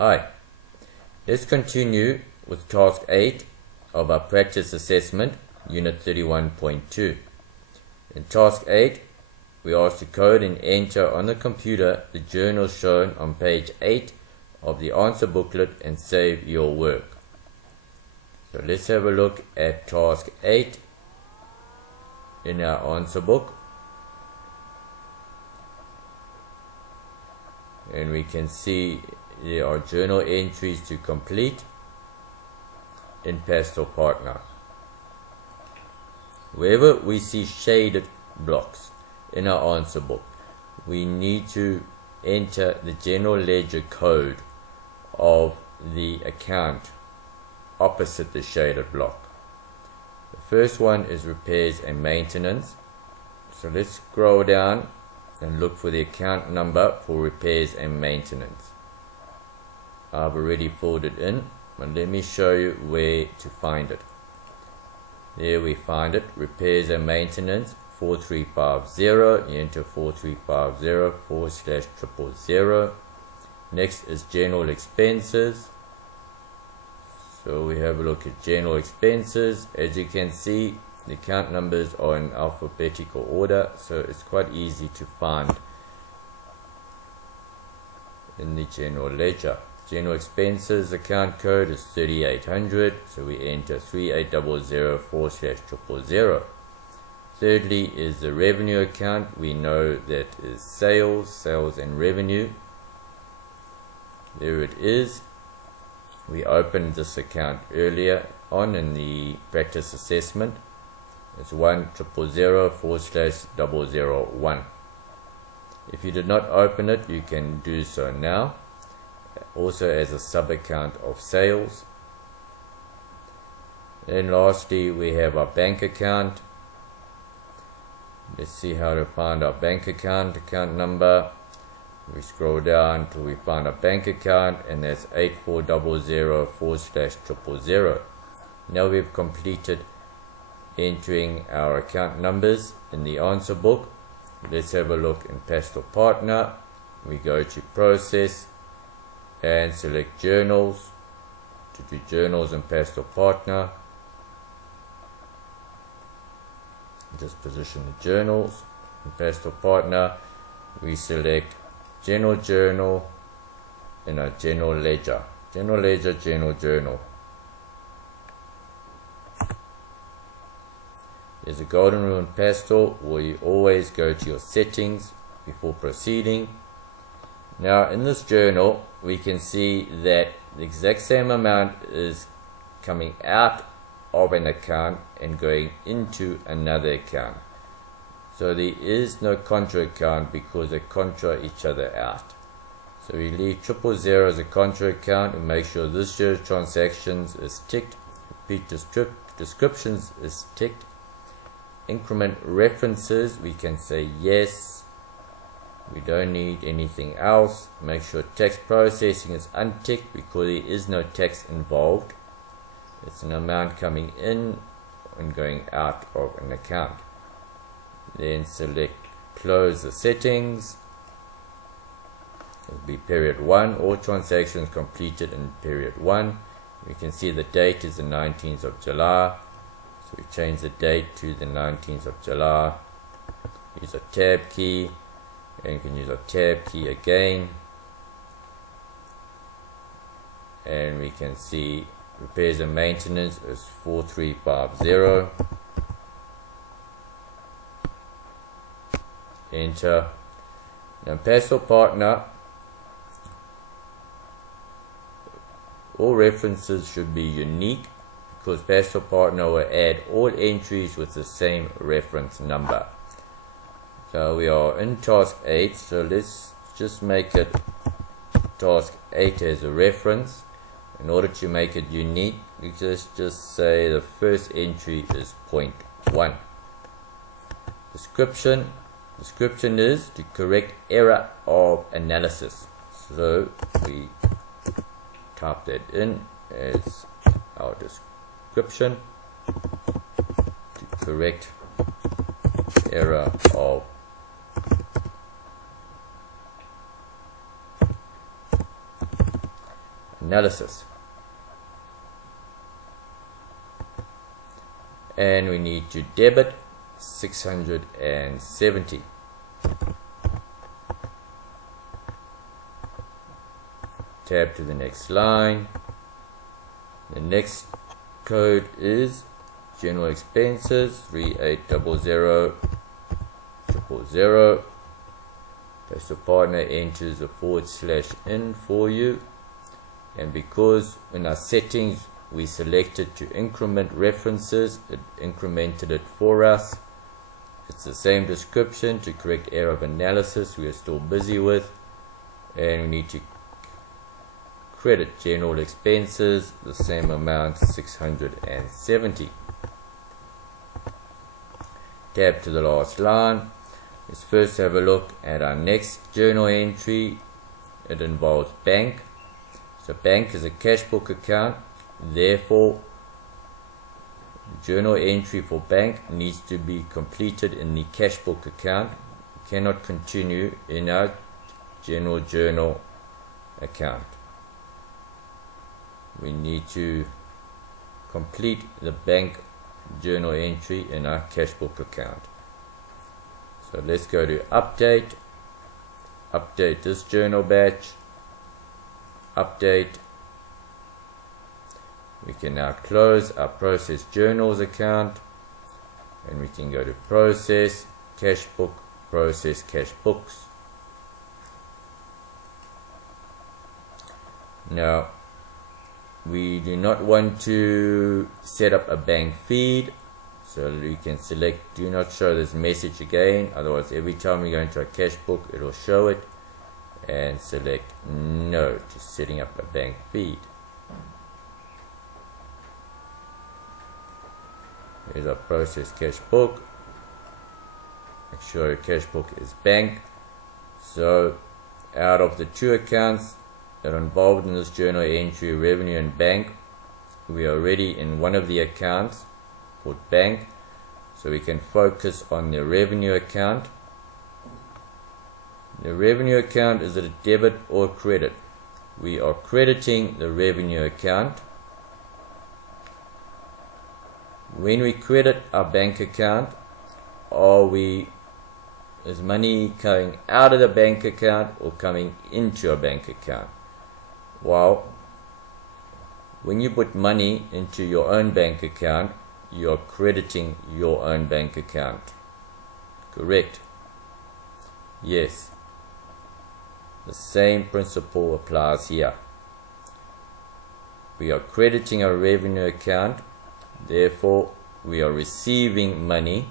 Hi, let's continue with Task 8 of our Practice Assessment, Unit 31.2. In Task 8, we ask to code and enter on the computer the journal shown on page 8 of the answer booklet and save your work. So let's have a look at Task 8 in our answer book. And we can see there are journal entries to complete in Pastel Partner. Wherever we see shaded blocks in our answer book, we need to enter the general ledger code of the account opposite the shaded block. The first one is repairs and maintenance. So let's scroll down and look for the account number for repairs and maintenance. I've already filled it in, but let me show you where to find it. There we find it, repairs and maintenance 4350. You enter 4350/000. Next is general expenses. So we have a look at general expenses. As you can see, the account numbers are in alphabetical order, so it's quite easy to find in the general ledger. General expenses account code is 3800, so we enter 3800/4/000. Thirdly is the revenue account. We know that is sales and revenue. There it is. We opened this account earlier on in the practice assessment. It's 10000/001. If you did not open it, you can do so now, also as a sub-account of sales. Then lastly, we have our bank account. Let's see how to find our bank account number. We scroll down till we find a bank account, and that's 8400/4/000. Now we've completed entering our account numbers in the answer book. Let's have a look in Pastel Partner. We go to Process and select Journals to do Journals in Pastel Partner. Just position the journals in Pastel Partner. We select General Journal in our General Ledger. General Ledger, General Journal. There's a golden rule in Pastel where you always go to your settings before proceeding. Now in this journal we can see that the exact same amount is coming out of an account and going into another account. So there is no contra account because they contra each other out. So we leave 000 as a contra account and make sure this year's transactions is ticked. Repeat descriptions is ticked. Increment references, we can say yes. We don't need anything else. Make sure tax processing is unticked because there is no tax involved. It's an amount coming in and going out of an account. Then select close the settings. It will be period 1. All transactions completed in period 1. We can see the date is the 19th of July. So we change the date to the 19th of July. Use a tab key, and you can use a tab key again. And we can see repairs and maintenance is 4350. Enter. Now Pastel Partner, all references should be unique because Pastel Partner will add all entries with the same reference number. So we are in task 8, so let's just make it task 8 as a reference. In order to make it unique, we just say the first entry is 0.1. Description is to correct error of analysis. So we type that in as our description to correct error of analysis. And we need to debit 670. Tab to the next line. The next code is general expenses 3800 000. Postal partner enters a /in for you, and because in our settings we selected to increment references, it incremented it for us. It's the same description to correct error of analysis we are still busy with, and we need to credit general expenses the same amount, 670. Tab to the last line. Let's first have a look at our next journal entry. It involves bank. So bank is a cash book account, therefore journal entry for bank needs to be completed in the cash book account. It cannot continue in our general journal account. We need to complete the bank journal entry in our cash book account. So let's go to update this journal batch, update. We can now close our process journals account, and we can go to process cash book, process cash books. Now we do not want to set up a bank feed, so you can select do not show this message again, otherwise every time we go into a cash book it will show it, and select no to setting up a bank feed. Here's our process cash book. Make sure your cash book is bank. So out of the two accounts that are involved in this journal entry, revenue and bank, we are already in one of the accounts called bank, so we can focus on the revenue account. The revenue account, is it a debit or credit? We are crediting the revenue account. When we credit our bank account, is money coming out of the bank account or coming into a bank account? Well, when you put money into your own bank account, you are crediting your own bank account. Correct? Yes. The same principle applies here. We are crediting our revenue account, therefore we are receiving money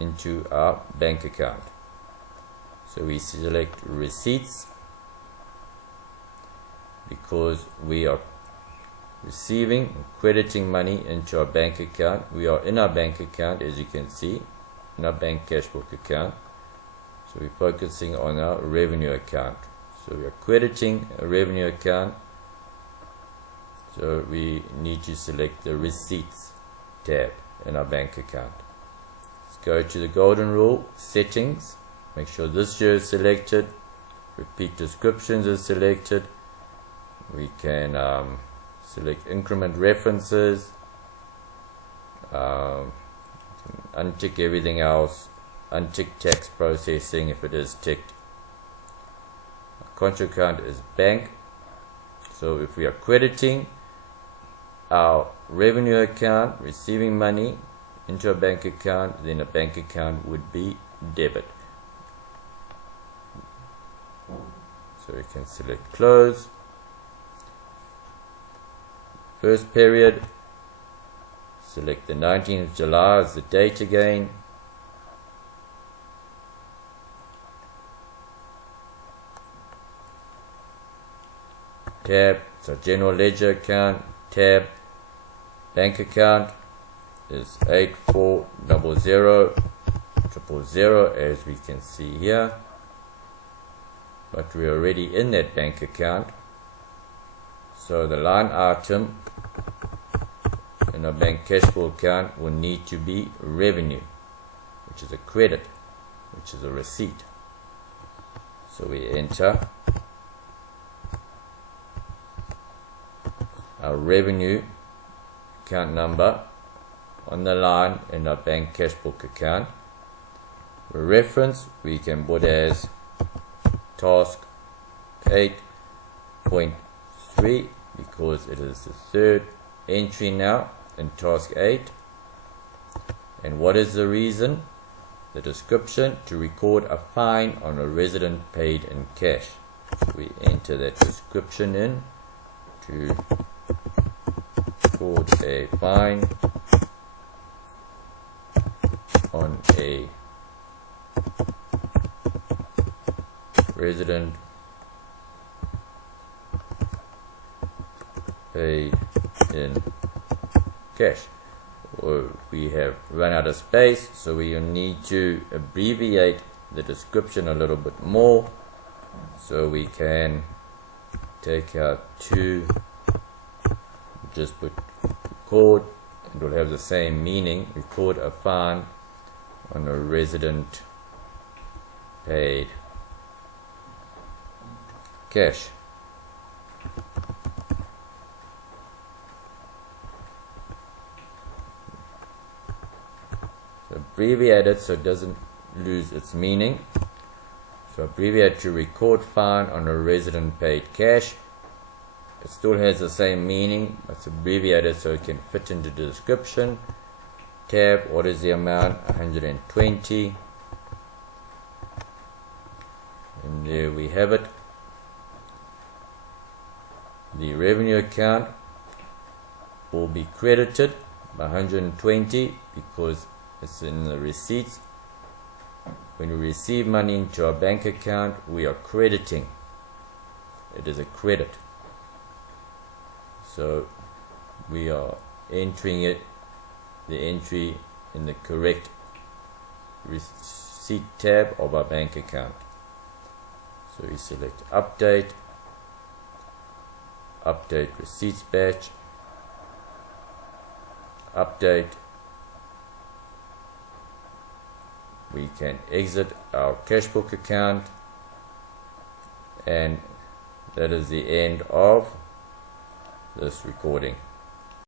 into our bank account. So we select receipts, because we are receiving and crediting money into our bank account. We are in our bank account, as you can see, in our bank cash book account. So we're focusing on our revenue account. So we are crediting a revenue account. So we need to select the receipts tab in our bank account. Let's go to the golden rule, settings. Make sure this year is selected. Repeat descriptions is selected. We can select increment references. Untick everything else. Untick tax processing if it is ticked. Contra account is bank. So if we are crediting our revenue account, receiving money into a bank account, then a bank account would be debit. So we can select close. First period, select the 19th of July as the date again. Tab, so general ledger account, tab, bank account is 8400 000, as we can see here. But we're already in that bank account. So the line item in our bank cash flow account will need to be revenue, which is a credit, which is a receipt. So we enter our revenue account number on the line in our bank cash book account. For reference, we can put as task 8.3 because it is the third entry now in task 8. And what is the reason? The description: to record a fine on a resident paid in cash. So we enter that description in: to record a fine on a resident paid in cash. Or we have run out of space, so we need to abbreviate the description a little bit more, so we can take out 2, just put record, it will have the same meaning: record a fine on a resident paid cash. So abbreviate it so it doesn't lose its meaning. So abbreviate to record fine on a resident paid cash. It still has the same meaning, but it's abbreviated so it can fit into the description. Tab, what is the amount? 120. And there we have it. The revenue account will be credited by 120 because it's in the receipts. When we receive money into our bank account, we are crediting. It is a credit. So we are entering it, the entry in the correct receipt tab of our bank account. So we select update, update receipts batch, update. We can exit our cash book account, and that is the end of this recording.